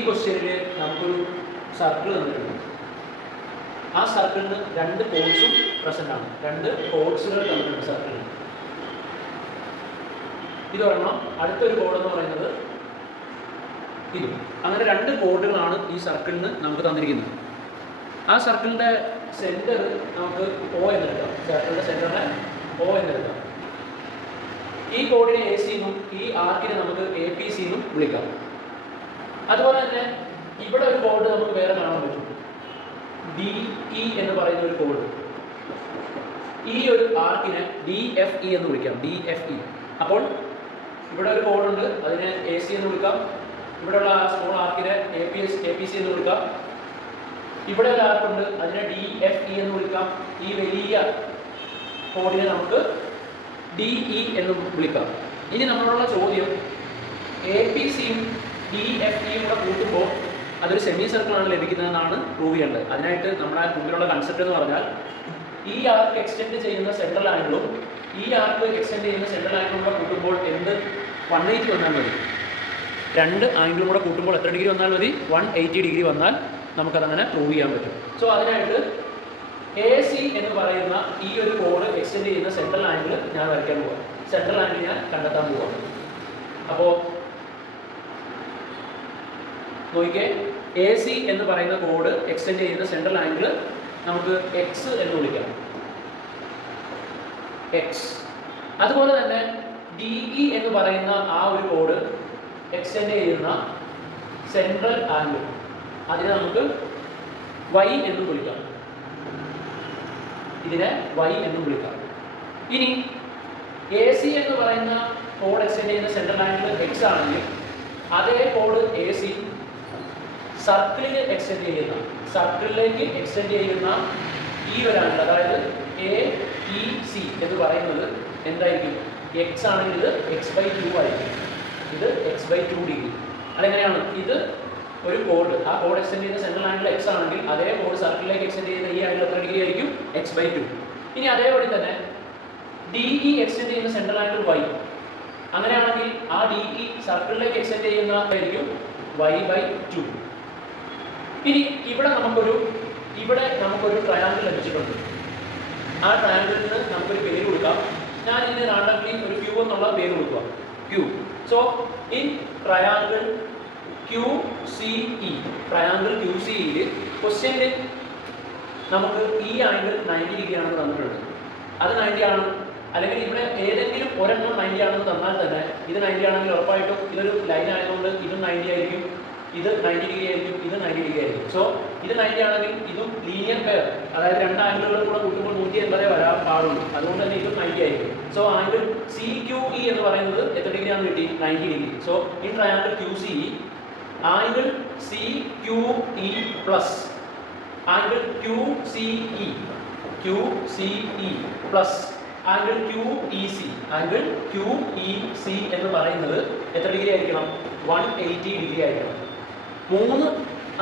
ഈ ക്വസ്റ്റ്യനിൽ നമുക്കൊരു സർക്കിൾ തന്നിട്ടുണ്ട്. ആ സർക്കിളിന് രണ്ട് കോഡ്സും പ്രസന്റ് ആണ്. രണ്ട് കോഡ്സുകൾ തന്നിട്ടുണ്ട് സർക്കിളിന്. ഇത് ഒരെണ്ണം, അടുത്തൊരു കോഡ് എന്ന് പറയുന്നത് ഇത്. അങ്ങനെ രണ്ട് കോഡുകളാണ് ഈ സർക്കിളിന് നമുക്ക് തന്നിരിക്കുന്നത്. ആ സർക്കിളിൻ്റെ സെൻറ്റർ നമുക്ക് O എന്നെടുക്കാം. സർക്കിളിൻ്റെ സെൻറ്ററിനെ O എന്നെടുക്കാം. ഈ കോഡിനെ AC എന്നും ഈ ആർക്കിനെ നമുക്ക് APC എന്നും വിളിക്കാം. അതുപോലെ തന്നെ ഇവിടെ ഒരു കോഡ് നമുക്ക് വേറെ കാണാൻ പറ്റും, DE എന്ന് പറയുന്ന ഒരു കോഡ്. ഈ ഒരു ആർക്കിനെ DFE എന്ന് വിളിക്കാം. DFE. അപ്പോൾ ഇവിടെ ഒരു കോഡുണ്ട്, അതിനെ AC എന്ന് വിളിക്കാം. ഇവിടെയുള്ള സ്മോൾ ആർക്കിനെ APC എന്ന് വിളിക്കാം. ഇവിടെ ഒരു ആർക്കുണ്ട്, അതിനെ DFE എന്ന് വിളിക്കാം. ഈ വലിയ കോഡിനെ നമുക്ക് DE എന്ന് വിളിക്കാം. ഇനി നമ്മളുള്ള ചോദ്യം, APCയും DFEയും കൂടെ കൂട്ടുമ്പോൾ അതൊരു സെമി സർക്കിളാണ് ലഭിക്കുന്നതെന്നാണ് പ്രൂവ് ചെയ്യേണ്ടത്. അതിനായിട്ട് നമ്മുടെ മുമ്പിലുള്ള കൺസെപ്റ്റ് എന്ന് പറഞ്ഞാൽ, ഈ ആർക്ക് എക്സ്റ്റെൻഡ് ചെയ്യുന്ന സെൻട്രൽ ആംഗിളും ഈ ആർക്ക് എക്സ്റ്റെൻഡ് ചെയ്യുന്ന സെൻട്രൽ ആംഗിളും കൂടെ കൂട്ടുമ്പോൾ എന്ത് 180 വന്നാൽ മതി. രണ്ട് ആംഗിളും കൂടെ കൂട്ടുമ്പോൾ എത്ര ഡിഗ്രി വന്നാൽ മതി? 180 ഡിഗ്രി വന്നാൽ നമുക്കതങ്ങനെ പ്രൂവ് ചെയ്യാൻ പറ്റും. സോ അതിനായിട്ട് AC എന്ന് പറയുന്ന ഈ ഒരു കോഡ് എക്സ്റ്റെൻഡ് ചെയ്യുന്ന സെൻട്രൽ ആംഗിൾ ഞാൻ വരയ്ക്കാൻ പോവാം. സെൻട്രൽ ആംഗിൾ ഞാൻ കണ്ടെത്താൻ പോവാം. അപ്പോൾ നോക്കിക്കേ, AC എന്ന് പറയുന്ന കോഡ് എക്സ്റ്റെൻഡ് ചെയ്യുന്ന സെൻട്രൽ ആംഗിൾ നമുക്ക് X എന്ന് വിളിക്കാം. X. അതുപോലെ തന്നെ DE എന്ന് പറയുന്ന ആ ഒരു കോഡ് എക്സ്റ്റെൻഡ് ചെയ്യുന്ന സെൻട്രൽ ആംഗിൾ, അതിനെ നമുക്ക് Y എന്ന് വിളിക്കാം. ഇതിനെ Y എന്ന് വിളിക്കാം. ഇനി AC എന്ന് പറയുന്ന കോഡ് എക്സ്റ്റെൻഡ് ചെയ്യുന്ന സെൻട്രൽ ആംഗിൾ X ആണെങ്കിൽ അതേ കോഡ് AC സർക്കിളിൽ എക്സ്റ്റെൻഡ് ചെയ്യുന്ന, സർക്കിളിലേക്ക് എക്സ്റ്റെൻഡ് ചെയ്യുന്ന ഈ ഒരു ആംഗിൾ, അതായത് AEC എന്ന് പറയുന്നത് എന്തായിരിക്കും? X ആണെങ്കിൽ ഇത് x/2 ആയിരിക്കും. ഇത് x/2 ഡിഗ്രി. അതെങ്ങനെയാണ്? ഇത് ഒരു കോഡ്, ആ കോഡ് എക്സ്റ്റെൻഡ് ചെയ്യുന്ന സെൻട്രൽ ആംഗിൾ X ആണെങ്കിൽ അതേ കോഡ് സർക്കിളിലേക്ക് എക്സ്റ്റെൻഡ് ചെയ്യുന്ന ഈ ആംഗിൾ എത്ര ഡിഗ്രി ആയിരിക്കും? x/2. ഇനി അതേപടി തന്നെ DE എക്സ്റ്റെൻഡ് ചെയ്യുന്ന സെൻട്രൽ ആംഗിൾ Y. അങ്ങനെയാണെങ്കിൽ ആ DE സർക്കിളിലേക്ക് എക്സ്റ്റെൻഡ് ചെയ്യുന്ന ആയിരിക്കും y/2. ഇനി ഇവിടെ നമുക്കൊരു ട്രയാങ്കിൾ ലഭിച്ചിട്ടുണ്ട്. ആ ട്രയാങ്കിളിന് നമുക്കൊരു പേര് കൊടുക്കാം. ഞാൻ ഇതിന് റാൻഡംലി ഒരു Q എന്നുള്ള പേര് കൊടുക്കുക. Q. So in triangle QCE, triangle QCE ക്വസ്റ്റ്യനിൽ നമുക്ക് ഈ ആംഗിൾ 90 ഡിഗ്രി ആണെന്ന് തന്നിട്ടുണ്ട്. അത് 90 ആണ്, അല്ലെങ്കിൽ ഇവിടെ ഏതെങ്കിലും ഒരെണ്ണം 90 ആണെന്ന് തന്നാൽ തന്നെ ഇത് 90 ആണെങ്കിൽ ഉറപ്പായിട്ടും ഇതൊരു ലൈൻ ആയതുകൊണ്ട് ഇതും 90 ആയിരിക്കും, ഇത് 90 ഡിഗ്രി ആയിരിക്കും, ഇത് 90 ഡിഗ്രി ആയിരിക്കും. സോ ഇത് 90 ആണെങ്കിൽ ഇതും ലീനിയർ പെയർ, അതായത് രണ്ട് ആംഗിളുകളും കൂടെ കൂട്ടുമ്പോൾ 180 വരാൻ പാടുള്ളൂ. അതുകൊണ്ട് തന്നെ ഇതും 90 ആയിരിക്കും. സോ ആംഗിൾ CQE എന്ന് പറയുന്നത് എത്ര ഡിഗ്രി ആണെന്ന് കിട്ടി? 90 degree. So in triangle QCE angle CQE plus angle QCE plus angle QEC, angle QEC എന്ന് പറയുന്നത് എത്ര ഡിഗ്രി ആയിരിക്കണം? 180 ഡിഗ്രി ആയിരിക്കണം. മൂന്ന്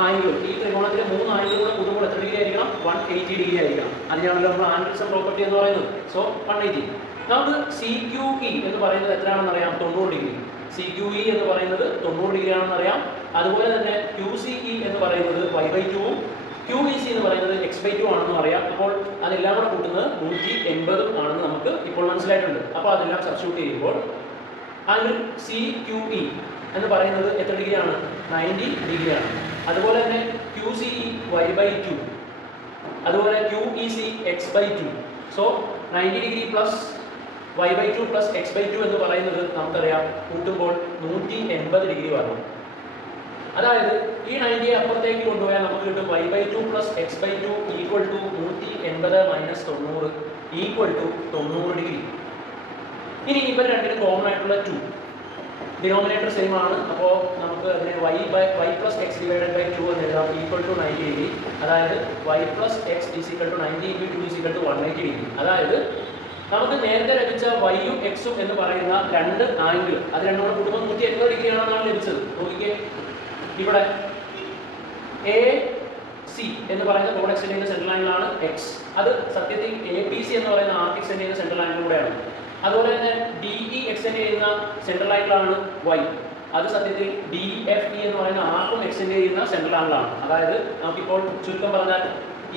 ആംഗിളും, ഈ ത്രികോണത്തിലെ മൂന്ന് ആംഗിളും കൂടെ കൂട്ടുമ്പോൾ എത്ര ഡിഗ്രി ആയിരിക്കണം? 180 ഡിഗ്രി ആയിരിക്കണം. അതിനാണല്ലോ നമ്മൾ ആംഗിൾ സം പ്രോപ്പർട്ടി എന്ന് പറയുന്നത്. സോ 180. നമുക്ക് CQE എന്ന് പറയുന്നത് എത്രയാണെന്ന് അറിയാം? 90 ഡിഗ്രി. CQE എന്ന് പറയുന്നത് 90 ഡിഗ്രി ആണെന്ന് അറിയാം. അതുപോലെ തന്നെ QCE എന്ന് പറയുന്നത് y/2ഉം QEC എന്ന് പറയുന്നത് x/2 ആണെന്ന് അറിയാം. അപ്പോൾ അതെല്ലാം കൂടെ കൂട്ടുന്നത് 180 ആണെന്ന് നമുക്ക് ഇപ്പോൾ മനസ്സിലായിട്ടുണ്ട്. അപ്പോൾ അതെല്ലാം സബ്സ്റ്റിറ്റ്യൂട്ട് ചെയ്യുമ്പോൾ ആംഗിൾ CQE എന്ന് പറയുന്നത് എത്ര ഡിഗ്രിയാണ്? 90 ഡിഗ്രിയാണ്. അതുപോലെ തന്നെ QCE y/2, അതുപോലെ QEC x/2. So 90 degree plus y/2 plus x/2 എന്ന് പറയുന്നത് നമുക്കറിയാം കൂട്ടുമ്പോൾ 180 ഡിഗ്രി വരണം. അതായത് ഈ 90 അപ്പുറത്തേക്ക് കൊണ്ടുപോയാൽ നമുക്ക് കിട്ടും y/2 plus x/2 equal to 180 minus 90 equal to 90 degree. ഇനി ഇവർ രണ്ടിനും കോമൺ ആയിട്ടുള്ള 2, ഡിനോമിനേറ്റർ സെയിം ആണ്. അപ്പോൾ നമുക്ക് അതിനെ y plus x divided by 2 എന്ന് എഴുതാം, ഈക്വൽ ടു 90 ഡിഗ്രി. അതായത് y plus x equal to 90 into 2 equal to 180 degree. അതായത് നമുക്ക് നേരത്തെ ലഭിച്ച y-ഉം x-ഉം എന്ന് പറയുന്ന രണ്ട് ആംഗിൾ, അത് രണ്ടും കൂടെ കൂട്ടുമ്പോൾ 180 ഡിഗ്രി ആണെന്നാണ് ലഭിച്ചത്. നോക്കിക്കേ, ഇവിടെ AC എന്ന് പറയുന്ന കോഡ് എക്സ്റ്റെൻഡ് ചെയ്യുന്ന സെൻട്രൽ ആംഗിൾ ആണ് X. അത് സത്യത്തിൽ APC എന്ന് പറയുന്ന ആർക്ക് എക്സ്റ്റെൻഡ് ചെയ്യുന്ന സെൻട്രൽ ആംഗിൾ കൂടെയാണ്. അതുപോലെ തന്നെ DE എക്സ്റ്റെൻഡ് ചെയ്യുന്ന സെൻട്രൽ ആംഗിൾ ആണ് Y. അത് സത്യത്തിൽ ഡി എഫ് ഇ എന്ന് പറയുന്ന ആർക്കും എക്സ്റ്റെൻഡ് ചെയ്യുന്ന സെൻട്രൽ ആംഗിളാണ്. അതായത് നമുക്കിപ്പോൾ ചുരുക്കം പറഞ്ഞാൽ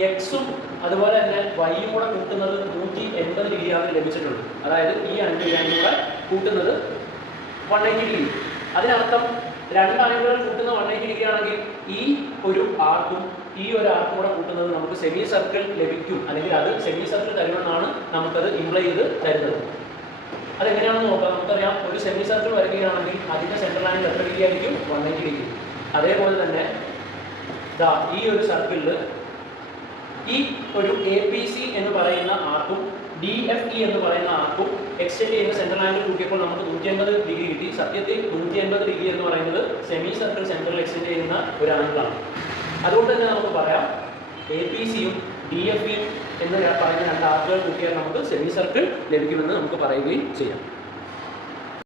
എക്സും അതുപോലെ തന്നെ വൈയും കൂടെ കൂട്ടുന്നത് 180 ഡിഗ്രിയാണ് ലഭിച്ചിട്ടുള്ളത്. അതായത് ഈ ആംഗിളും കൂടെ കൂട്ടുന്നത് 180 ഡിഗ്രി. അതിനർത്ഥം രണ്ട് ആംഗിളുകൾ കൂട്ടുന്ന 180 ഡിഗ്രി ആണെങ്കിൽ ഈ ഒരു ആർക്കും ഈ ഒരു ആർക്കും കൂടെ കൂട്ടുന്നത് നമുക്ക് സെമി സർക്കിൾ ലഭിക്കും, അല്ലെങ്കിൽ അത് സെമി സർക്കിൾ തരുമെന്നാണ് നമുക്കത് ഇംപ്ലൈ ചെയ്ത് തരുന്നത്. അതെങ്ങനെയാണെന്ന് നോക്കാം. നമുക്കറിയാം, ഒരു സെമി സർക്കിൾ വരികയാണെങ്കിൽ അതിൻ്റെ സെൻട്രൽ ആംഗിൾ എത്ര ഡിഗ്രി ആയിരിക്കും? 180 ഡിഗ്രി. അതേപോലെ തന്നെ ഈ ഒരു സർക്കിളിൽ ഈ ഒരു എ പി സി എന്ന് പറയുന്ന ആർക്കും ഡി എഫ് ഇ എന്ന് പറയുന്ന ആർക്കും എക്സ്റ്റെൻഡ് ചെയ്യുന്ന സെൻട്രൽ ആംഗിൾ കൂട്ടിയപ്പോൾ നമുക്ക് 180 ഡിഗ്രി കിട്ടി. സത്യത്തിൽ 180 ഡിഗ്രി എന്ന് പറയുന്നത് സെമി സർക്കിൾ സെൻട്രൽ എക്സ്റ്റെൻഡ് ചെയ്യുന്ന ഒരു ആംഗിളാണ്. അതുകൊണ്ട് തന്നെ നമുക്ക് പറയാം എ പി സിയും ഡി എഫ് ഇയും എന്ന് പറയുന്ന രണ്ട് ആർക്കുകൾ കൂട്ടിയാൽ നമുക്ക് സെമി സർക്കിൾ ലഭിക്കുമെന്ന് നമുക്ക് പറയുകയും ചെയ്യാം.